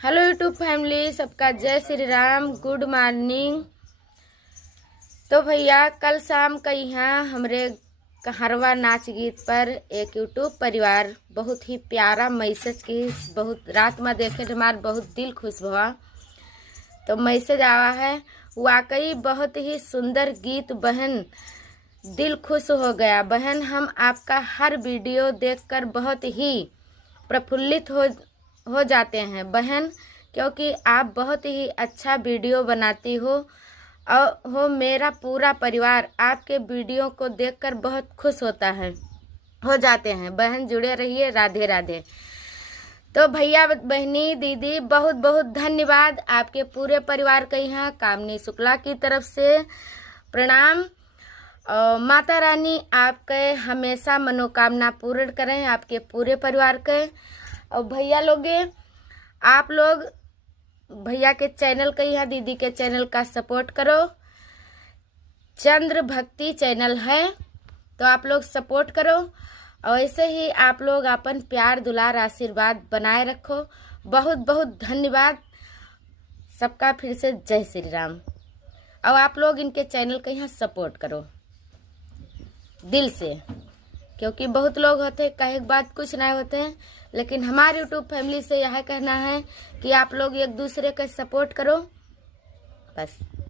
Hello YouTube family, सबका जय Shri Ram, good morning. तो भैया कल शाम का यहाँ हमरे कहरवा नाच गीत पर एक यूट्यूब परिवार बहुत ही प्यारा मैसेज की, बहुत रात में देखे हमार बहुत दिल खुश हुआ। तो मैसेज आवा है, वाकई बहुत ही सुंदर गीत बहन, दिल खुश हो गया बहन। हम आपका हर वीडियो देखकर बहुत ही प्रफुल्लित हो जाते हैं बहन, क्योंकि आप बहुत ही अच्छा वीडियो बनाती हो और मेरा पूरा परिवार आपके वीडियो को देखकर बहुत खुश हो जाते हैं बहन। जुड़े रहिए, राधे राधे। तो भैया बहनी दीदी बहुत बहुत धन्यवाद। आपके पूरे परिवार का यहाँ कामनी शुक्ला की तरफ से प्रणाम। माता रानी आपके हमेशा मनोकामना पूर्ण करें, आपके पूरे परिवार के। और भैया लोगे, आप लोग भैया के चैनल का यहाँ दीदी के चैनल का सपोर्ट करो। चंद्र भक्ति चैनल है, तो आप लोग सपोर्ट करो। और ऐसे ही आप लोग अपन प्यार दुलार आशीर्वाद बनाए रखो। बहुत बहुत धन्यवाद सबका, फिर से जय श्री राम। और आप लोग इनके चैनल का यहाँ सपोर्ट करो दिल से, क्योंकि बहुत लोग होते हैं कहे बात कुछ नहीं होते हैं, लेकिन हमारे यूट्यूब फैमिली से यह कहना है कि आप लोग एक दूसरे का सपोर्ट करो बस।